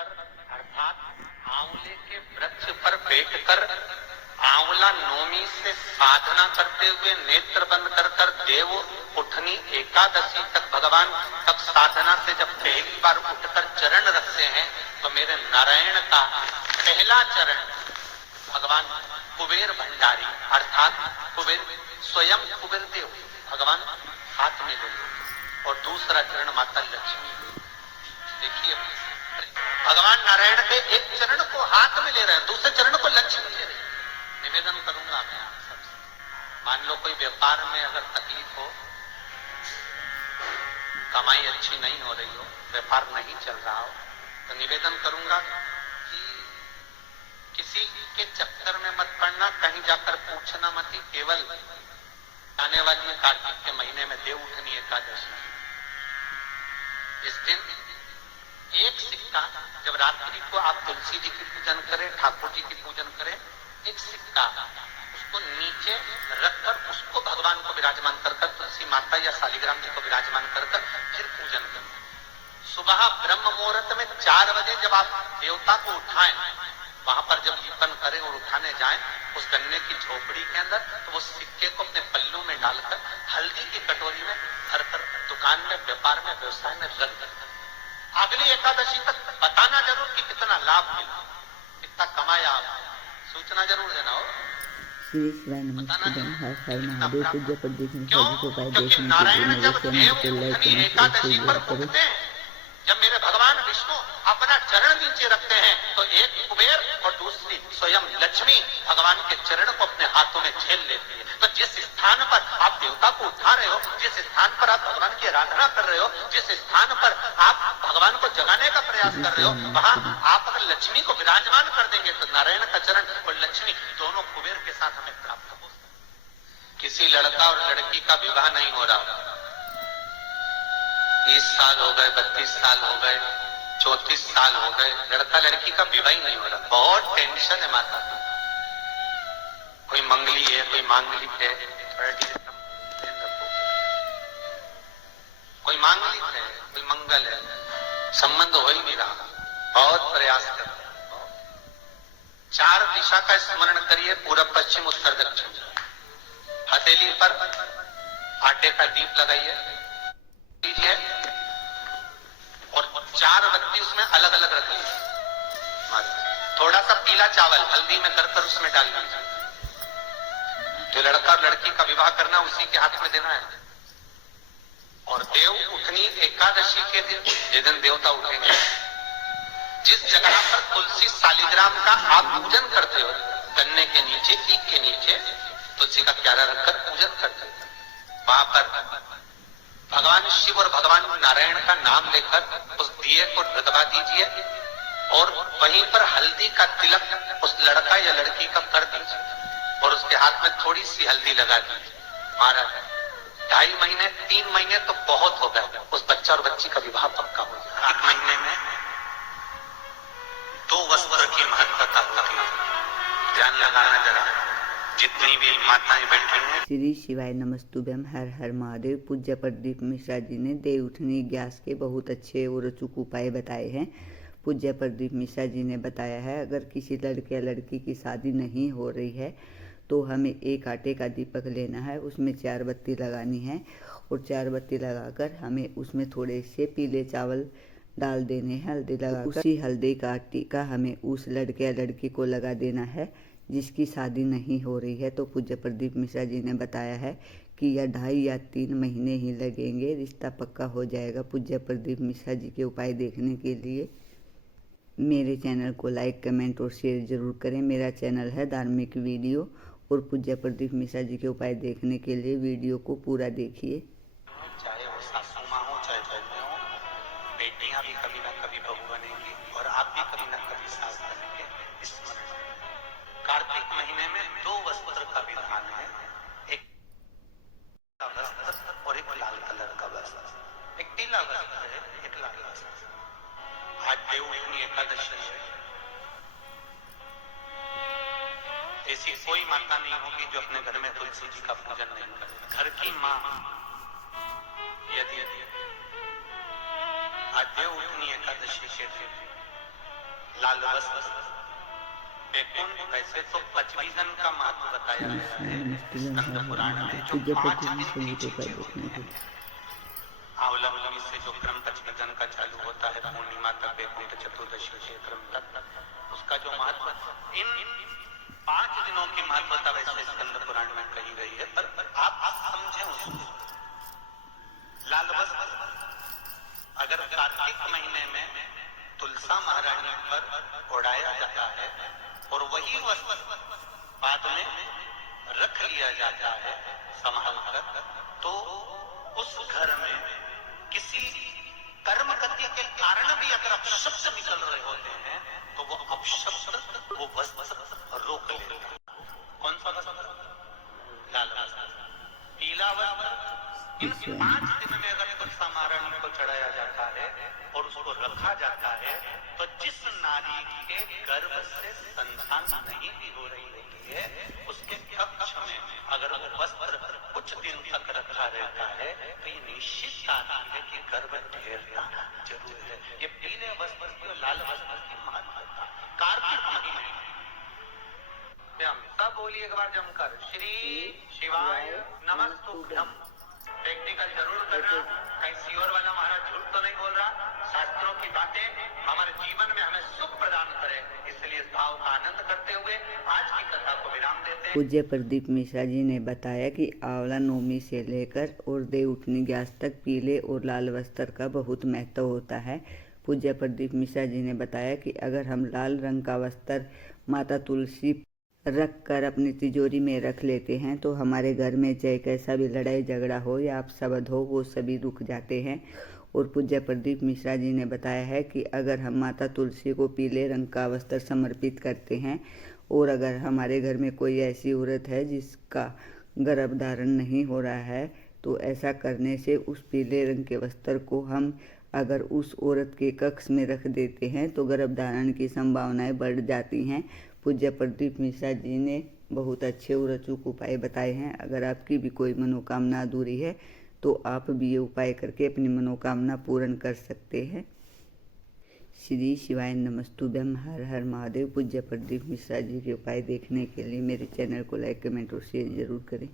अर्थात आंवले के वृक्ष पर बैठकर आंवला नौमी से साधना करते हुए नेत्र बंद कर कर देव उठनी एकादशी तक भगवान तब साधना से जब पहली बार उठकर चरण रखते हैं तो मेरे नारायण का पहला चरण भगवान कुबेर भंडारी अर्थात कुबेर स्वयं कुबेर देव भगवान हाथ में ले और दूसरा चरण माता लक्ष्मी। देखिए भगवान नारायण के एक चरण को हाथ में ले रहे हैं, दूसरे चरण को लक्ष्मी ले रहे हैं। निवेदन करूंगा मैं आप सबसे, मान लो कोई व्यापार में अगर तकलीफ हो, कमाई अच्छी नहीं हो रही हो, व्यापार नहीं चल रहा हो, तो निवेदन करूंगा कि किसी के चक्कर में मत पड़ना, कहीं जाकर पूछना मत, केवल आने वाली कार्तिक के महीने में देव उठनी एकादशी, इस दिन एक सिक्का जब रात्रि को आप तुलसी जी की पूजन करें, ठाकुर जी की पूजन करें, एक सिक्का उसको नीचे रखकर उसको भगवान को विराजमान कर कर तुलसी माता या शालिग्राम जी को विराजमान कर कर फिर पूजन करें। सुबह ब्रह्म मुहूर्त में 4 बजे जब आप देवता को उठाएं, वहां पर जब दीपन करें और उठाने जाएं उस गन्ने की झोपड़ी के अंदर, तो वो सिक्के को अपने पल्लू में डालकर हल्दी की कटोरी में भरकर दुकान में, व्यापार में, व्यवसाय में रख दें। अगली एकादशी तक बताना जरूर कि कितना लाभ मिला, कितना कमाया, सूचना जरूर देना हो। श्री शिवाय नमस्ते। हर हर महादेव। पूज्य पर देखने सभी को पाए क्योंकि देखने के लिए नारायण मेरे जब चैनल देव को लाइक उठनी करना एकादशी पर करें। उठते हैं, जब मेरे भगवान विष्णु अपना चरण नीचे रखते हैं, तो एक कुबेर और दूसरी स्वयं लक्ष्मी भगवान के चरण को अपने हाथों में झेल लेती है। तो जिस स्थान पर आप देवता को उठा रहे हो, जिस स्थान पर आप भगवान की आराधना कर रहे हो, जिस स्थान पर आप भगवान को जगाने का प्रयास कर रहे हो, वहां आप अगर लक्ष्मी को विराजमान कर देंगे तो नारायण का चरण और लक्ष्मी दोनों कुबेर के साथ हमें प्राप्त हो। किसी लड़का और लड़की का विवाह नहीं हो रहा, 30 साल हो गए, 32 साल हो गए, 34 साल हो गए, लड़का लड़की का विवाह ही नहीं हो रहा, बहुत टेंशन है माता। कोई मंगली है, कोई मांगलिक है, कोई मांगलिक है, कोई मंगल है, संबंध हो ही नहीं रहा, बहुत प्रयास कर रहे हैं। 4 दिशा का स्मरण करिए, पूरब पश्चिम उत्तर दक्षिण। हथेली पर आटे का दीप लगाइए लीजिए और 4 बत्ती उसमें अलग अलग रखिए। थोड़ा सा पीला चावल हल्दी में कर उसमें डाल दीजिए। जो लड़का और लड़की का विवाह करना उसी के हाथ में देना है। और देव उठनी एकादशी के दिन, जिस दिन देवता उठेंगे, जिस जगह पर तुलसी शालिग्राम का आप पूजन करते हो, गन्ने के नीचे, ईख के नीचे तुलसी का क्यारा रखकर पूजन करते हो, वहां पर भगवान शिव और भगवान नारायण का नाम लेकर उस दिए को दबा दीजिए और वहीं पर हल्दी का तिलक उस लड़का या लड़की का कर दीजिए और उसके हाथ में थोड़ी सी हल्दी लगा दीजिए। महाराज 2.5 महीने 3 महीने तो बहुत हो गए, उस बच्चा और बच्ची का विवाह पक्का हो जाए। 1 महीने में 2 वस्त्र की महत्वता होती है, ध्यान लगाना जरा। जितनी भी माताएं बैठी हैं। श्री शिवाय नमस्तुभ्यम। हर हर महादेव। पूज्य प्रदीप मिश्रा जी ने देव उठनी ग्यास के बहुत अच्छे और अचूक उपाय बताए हैं। पूज्य प्रदीप मिश्रा जी ने बताया है, अगर किसी लड़के या लड़की की शादी नहीं हो रही है तो हमें एक आटे का दीपक लेना है, उसमें 4 बत्ती लगानी है और 4 बत्ती लगाकर हमें उसमें थोड़े से पीले चावल डाल देने हैं, हल्दी लगाकर उसी हल्दी का टीका हमें उस लड़के या लड़की को लगा देना है जिसकी शादी नहीं हो रही है। तो पूज्य प्रदीप मिश्रा जी ने बताया है कि यह 2.5 या 3 महीने ही लगेंगे, रिश्ता पक्का हो जाएगा। पूज्य प्रदीप मिश्रा जी के उपाय देखने के लिए मेरे चैनल को लाइक, कमेंट और शेयर जरूर करें। मेरा चैनल है धार्मिक वीडियो और पूज्य प्रदीप मिश्रा जी के उपाय देखने के लिए वीडियो को पूरा देखिए। चाहे वो सासू माँ हो, चाहे बहनें हो, बेटियां भी कभी ना कभी बहू बनेंगी और आप भी कभी ना कभी सास बनेंगे। इस कार्तिक महीने में 2 वस्त्र का विधान है, एक वस्त्र और एक लाल कलर का वस्त्र। एक पीला वस्त्र है, एक लाल वस्त्र। आज देव उठनी एकादशी है, ऐसी कोई माता नहीं होगी जो अपने घर में तुलसी जी का पूजन नहीं करे। घर की माँ यदि आज देव उठनी एकादशी के दिन लाल वस्त्र, वैकुंठ। वैसे तो पचवीजन का महत्व बताया गया है स्कंद पुराण में, जो 5 दिन की चीजें होती हैं। अवलंबनी से जो क्रम पचवीजन का चालू होता है, पूर्णिमा तक, वैकुंठ चतुर्दशी के क्रम तक, उसका जो महत्व, इन 5 दिनों की महत्वता वैसे स्कंद पुराण में कही गई है, पर आप समझें उसको। लाल वस्त्र अगर कार्तिक महीने में तुलसा महारानी पर ओढ़ाया जाता है और वही वस्त्र बाद में रख लिया जाता है संभाल कर, तो उस घर में किसी कर्म गति के कारण भी अगर अपशब्द निकल रहे होते हैं तो वो अपशब्द वो वस्त्र रोक लेगा। कौन सा वस्त्र? लाल वस्त्र, पीला वस्त्र। इन 5 दिन में अगर तुलसा महारानी को चढ़ाया जाता है और उसको रखा जाता है, तो जिस नारी के गर्भ से संतान नहीं भी हो रही होती है, उसके कक्ष में अगर वो वस्त्र कुछ दिन तक रखा रहता है तो ये निश्चित आती है कि गर्भ ठहरता जरूर है। ये पीले वस्त्र की और लाल वस्त्र की महत्वता कार्तिक महीने में। सब बोलिए एक बार जमकर, श्री शिवाय नमस्तुभ्यम। प्रैक्टिकल जरूर करना, कहीं सीओर वाला महाराज झूठ तो नहीं बोल रहा। शास्त्रों की बातें हमारे जीवन में हमें सुख प्रदान करे, इसलिए इस भाव का आनंद करते हुए आज की कथा को विराम देते हैं। पूज्य प्रदीप मिश्रा जी ने बताया कि आंवला नवमी से लेकर और देव उठनी ग्यारस तक पीले और लाल वस्त्र का बहुत महत्व होता है। पूज्य प्रदीप मिश्रा जी ने बताया कि अगर हम लाल रंग का वस्त्र माता तुलसी रख कर अपनी तिजोरी में रख लेते हैं तो हमारे घर में चाहे कैसा भी लड़ाई झगड़ा हो या अपशब्द हो, वो सभी रुक जाते हैं। और पूज्य प्रदीप मिश्रा जी ने बताया है कि अगर हम माता तुलसी को पीले रंग का वस्त्र समर्पित करते हैं और अगर हमारे घर में कोई ऐसी औरत है जिसका गर्भ धारण नहीं हो रहा है, तो ऐसा करने से उस पीले रंग के वस्त्र को हम अगर उस औरत के कक्ष में रख देते हैं तो गर्भ धारण की संभावनाएं बढ़ जाती हैं। पूज्य प्रदीप मिश्रा जी ने बहुत अच्छे और अचूक उपाय बताए हैं। अगर आपकी भी कोई मनोकामना अधूरी है तो आप भी ये उपाय करके अपनी मनोकामना पूर्ण कर सकते हैं। श्री शिवाय नमस्तुभ्यम। हर हर महादेव। पूज्य प्रदीप मिश्रा जी के उपाय देखने के लिए मेरे चैनल को लाइक, कमेंट और शेयर जरूर करें।